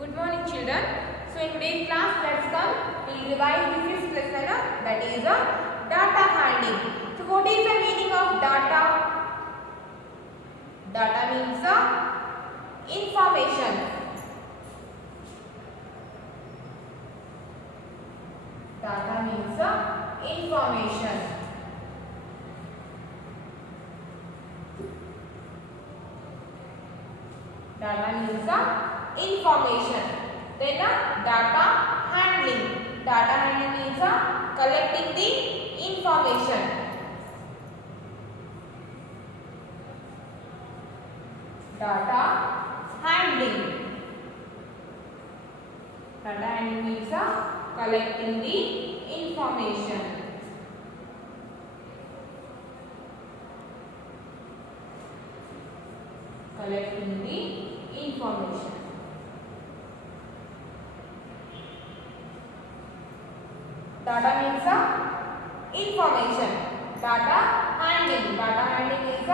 Good morning, children. So in today's class, let's come. We'll revise the fifth lesson, that is data handling. So what is the meaning of data? Data means information. Data means information. Data means information. Then data handling. Data handling means collecting the information. Data handling. Data handling means collecting the information. Collecting the information. Data means information. Data handling. Data handling is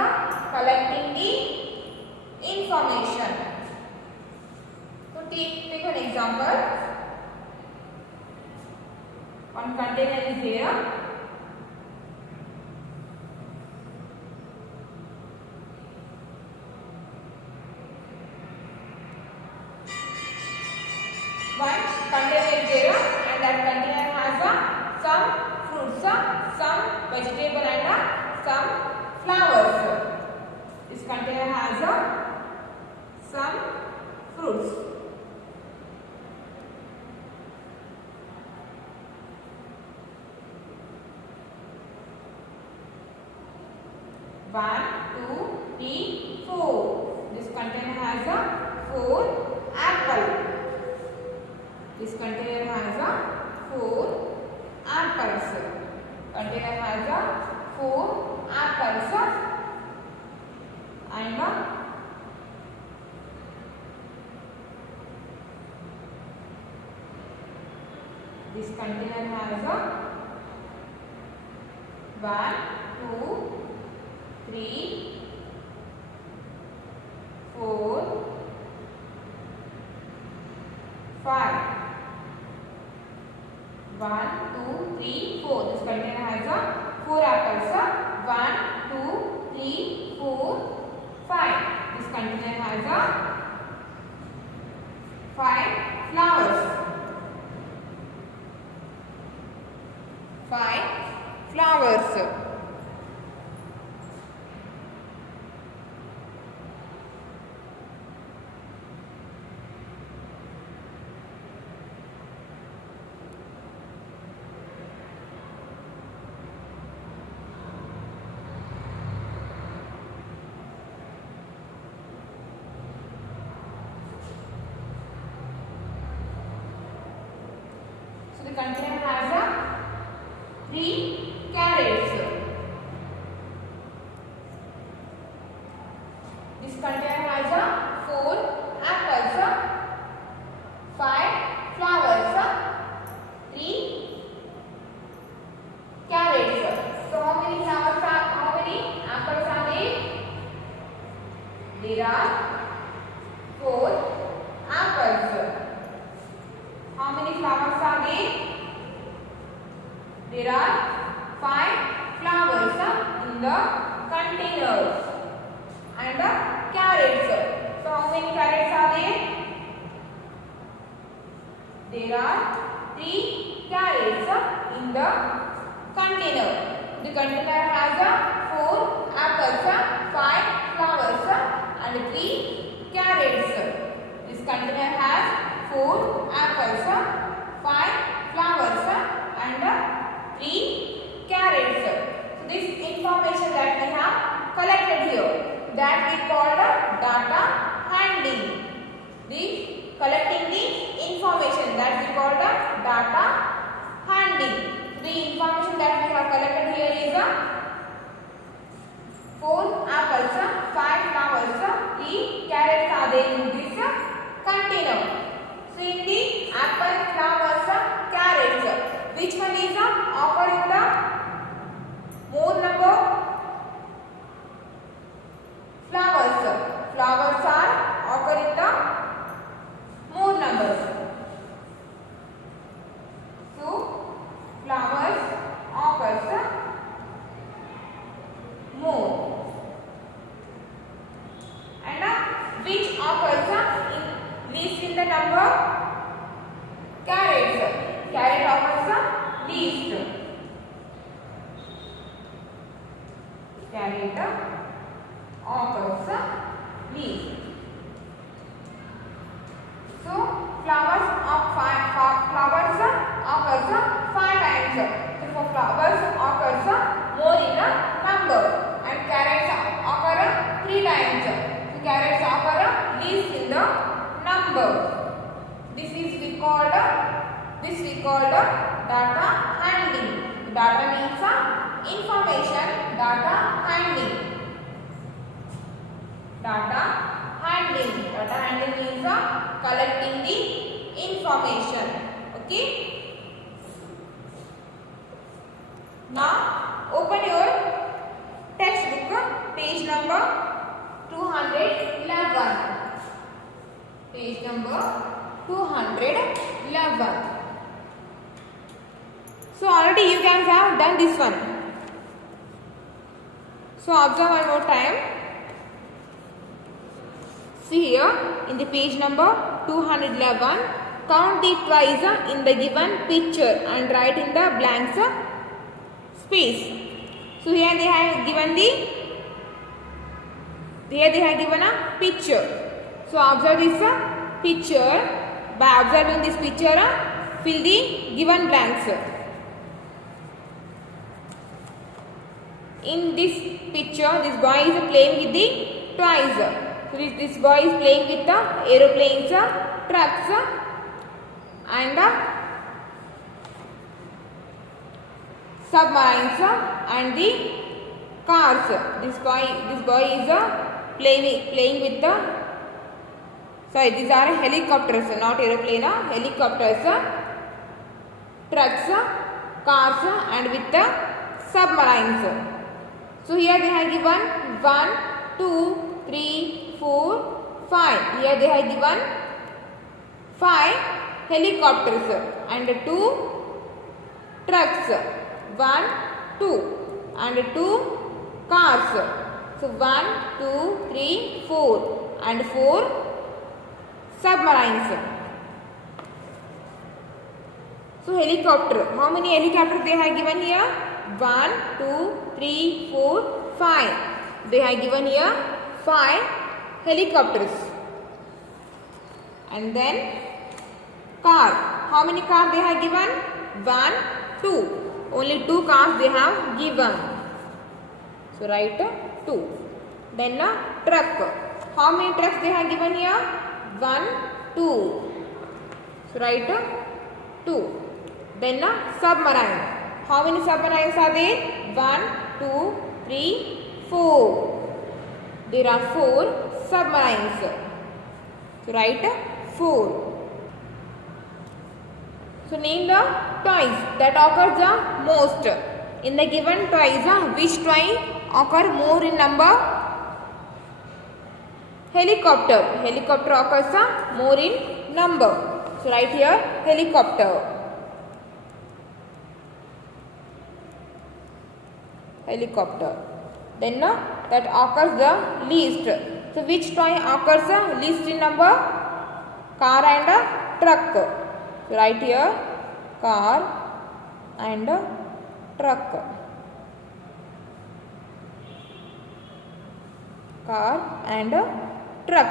collecting the information. So take an example. One container is there. One container is there, and that container has some fruits, some vegetable, and some flowers. This container has some fruits. One, two, three, four. This container has four apples. This container has four apples. Container has four apples, and this container has one, two, three, four, five. 1, 2, 3, 4. This container has 4 apples. 1, 2, 3, 4, 5. This container has 5 flowers. 5 flowers. The container has 3 carrots. This container has 4 apples, 5 flowers, 3 carrots. So how many flowers are? How many apples are there? There are 4 apples. How many flowers are there? There are 5 flowers in the container and carrots. So how many carrots are there? There are 3 carrots in the container. The container has 4 apples, 5 flowers, and 3 carrots. This container has 4 apples, 5 flowers, and 3 carrots. So this information that we have collected here, that we call data handling. The collecting the information, that we call data handling. The information that we have collected here is 4 apples, 5 flowers, 3 carrots are there in this container. So in the apple, flowers, carrots, which one is occur in the more number? Flowers. Flowers are occur in the more number. numbers. This we called data handling. Data means information. Data handling. Data handling means collecting the information. Okay. Now open your textbook, page number 211. Page number 211. So already you guys have done this one. So observe one more time. See here in the page number 211, count the twice in the given picture and write in the blanks space. So here they have given a picture. So observe this picture. By observing this picture, fill the given blanks. In this picture, this boy is playing with the toys. So this boy is playing with the aeroplanes, trucks, and submarines, and the cars. This boy is playing with the. Sorry, these are helicopters, not aeroplane. Helicopters, trucks, cars, and with the submarines. So here they have given 1, 2, 3, 4, 5. Here they have given 5 helicopters and 2 trucks. 1, 2 and 2 cars. So 1, 2, 3, 4 and 4 submarines. So helicopter. How many helicopters they have given here? 1, 2, 3, 4, 5. They have given here 5 helicopters. And then car. How many cars they have given? 1, 2. Only 2 cars they have given. So write 2. Then truck. How many trucks they have given here? 1, 2. So write 2. Then submarine. How many submarines are there? 1, 2, 3, 4. There are 4 submarines. So write 4. So name the toys that occurs the most. In the given toys, which toy occur more in number? Helicopter. Helicopter occurs more in number. So write here helicopter. Helicopter. Then that occurs the least. So which toy occurs least in number? Car and truck. So write here car and truck. Car and truck.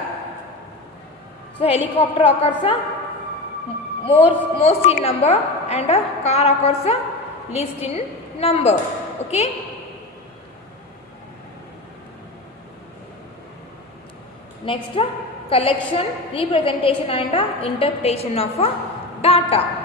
So helicopter occurs most in number and car occurs least in number. Okay. Next, collection, representation and interpretation of data.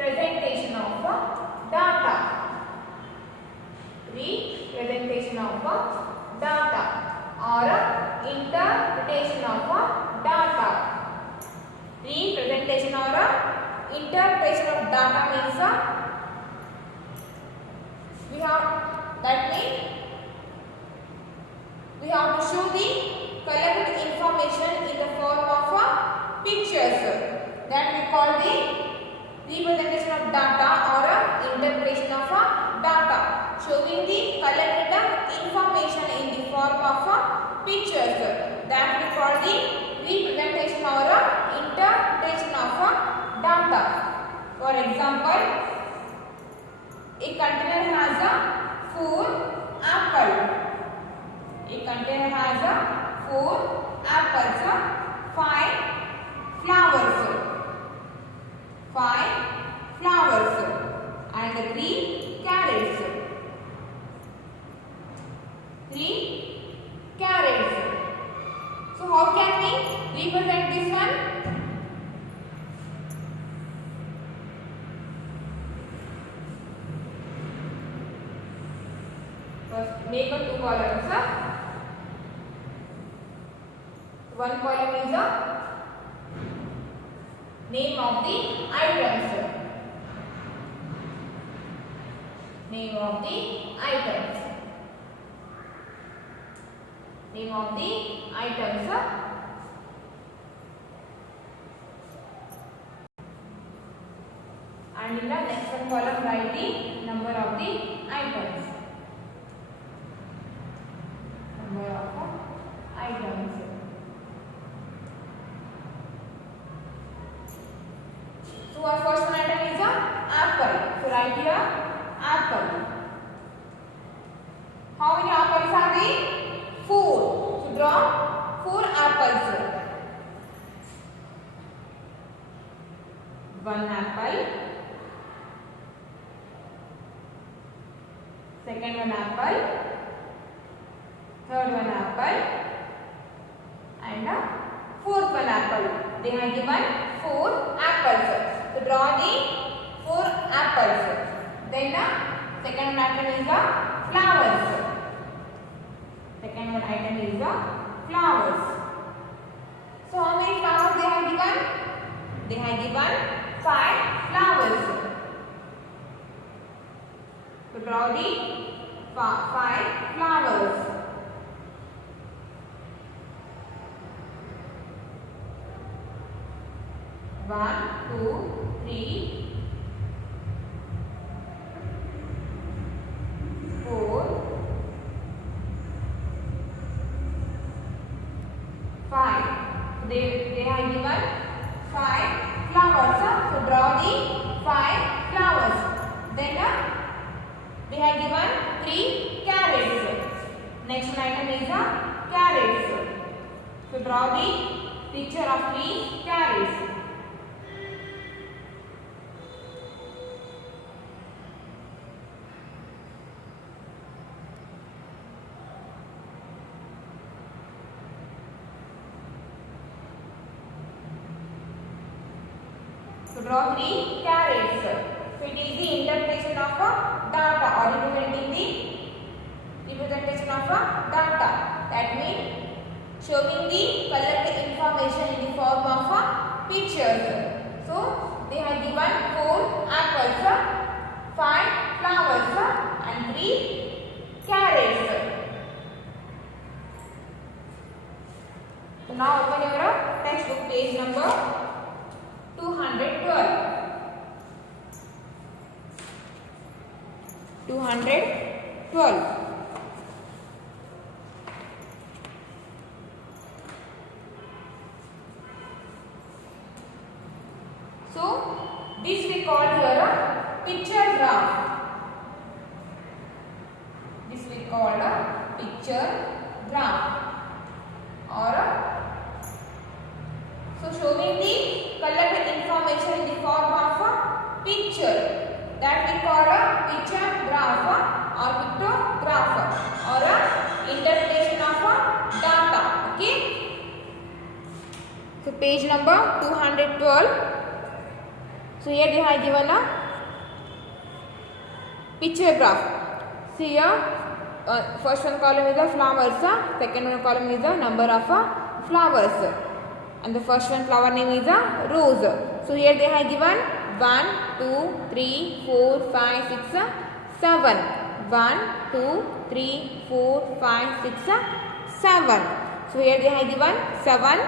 Representation of data. Representation of data or interpretation of data. Representation or interpretation of data means we have to show the collected information in the form of pictures. That we call the representation of data or interpretation of data, showing the collected information in the form of pictures. That we call the representation or a interpretation of a data. For example, a container has a 4 apple. A container has a 4 apples, 5 flowers, 5 flowers, and 3 carrots. 3 carrots. So how can we represent this one? First, make a 2 columns. One column is a name of the items. Name of the items. Name of the items. And in the next one column write the number of the items. Number of items. So our first one item is a apple. So write here apple. How many apples are there? 4. So draw 4 apples. 1 apple. Second one apple. Third one apple. And the fourth one apple. They have given 4 apples. So draw the 4 apples. Then the second one item is the flowers. Second one item is the flowers. So how many flowers they have given? They have given 5 flowers. So draw the 5 flowers. One, two, three, 4, 5. They have given 5 flowers. So draw the 5 flowers. Then they have given 3 carrots. Next item is a carrots. So draw the picture of 3 carrots. So draw 3 carrots. So it is the interpretation of a data or representing the representation of a data. That means showing the collected information in the form of a pictures. So they have given 4 apples, 5 flowers, and 3 carrots. So now open your textbook page number 212. 212. So this we call here a picture graph. This we call a picture graph or so showing the collected information in the form of a picture, that we call a picture graph or pictograph or a interpretation of a data. Okay. So page number 212. So here they have given a picture graph. See here, first one column is the flowers, second one column is the number of flowers. And the first one flower name is a rose. So here they have given 1, 2, 3, 4, 5, 6, 7. 1, 2, 3, 4, 5, 6, 7. So here they have given 7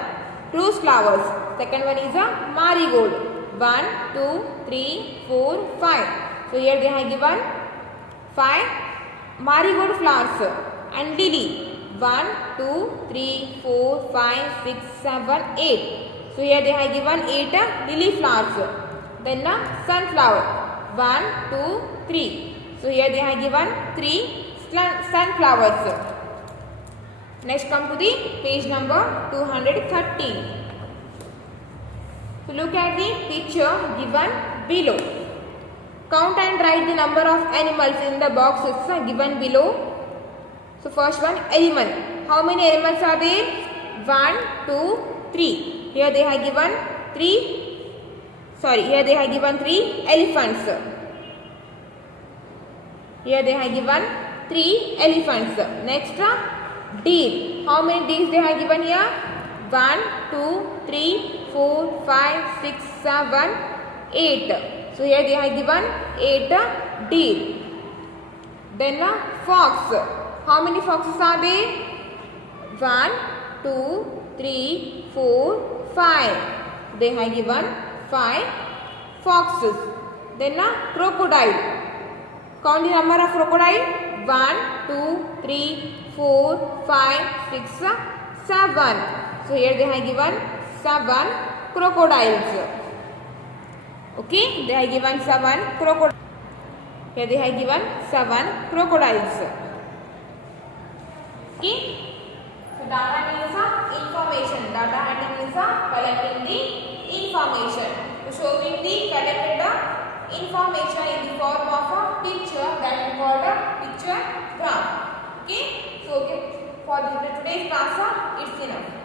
rose flowers. Second one is a marigold. 1, 2, 3, 4, 5. So here they have given 5 marigold flowers. And lily. 1, 2, 3, 4, 5, 6, 7, 8. So here they have given 8 lily flowers. Then sunflower. 1, 2, 3. So here they have given 3 sunflowers. Next come to the page number 213. So look at the picture given below. Count and write the number of animals in the boxes given below. So first one, animal. How many animals are there? 1, 2, 3. Here they have given 3. Here they have given 3 elephants. Here they have given 3 elephants. Next, deer. How many deers they have given here? 1, 2, 3, 4, 5, 6, 7, 8. So here they have given 8 deer. Then fox. How many foxes are there? 1, 2, 3, 4, 5. They have given 5 foxes. Then crocodile. Count the number of crocodile. 1, 2, 3, 4, 5, 6, 7. So here they have given 7 crocodiles. Okay, they have given 7 crocodiles. Here they have given 7 crocodiles. Okay. So data means information. Data handling means collecting the information. So showing the collected information in the form of a picture, that is called a picture graph. Okay. So for today's class, it's enough.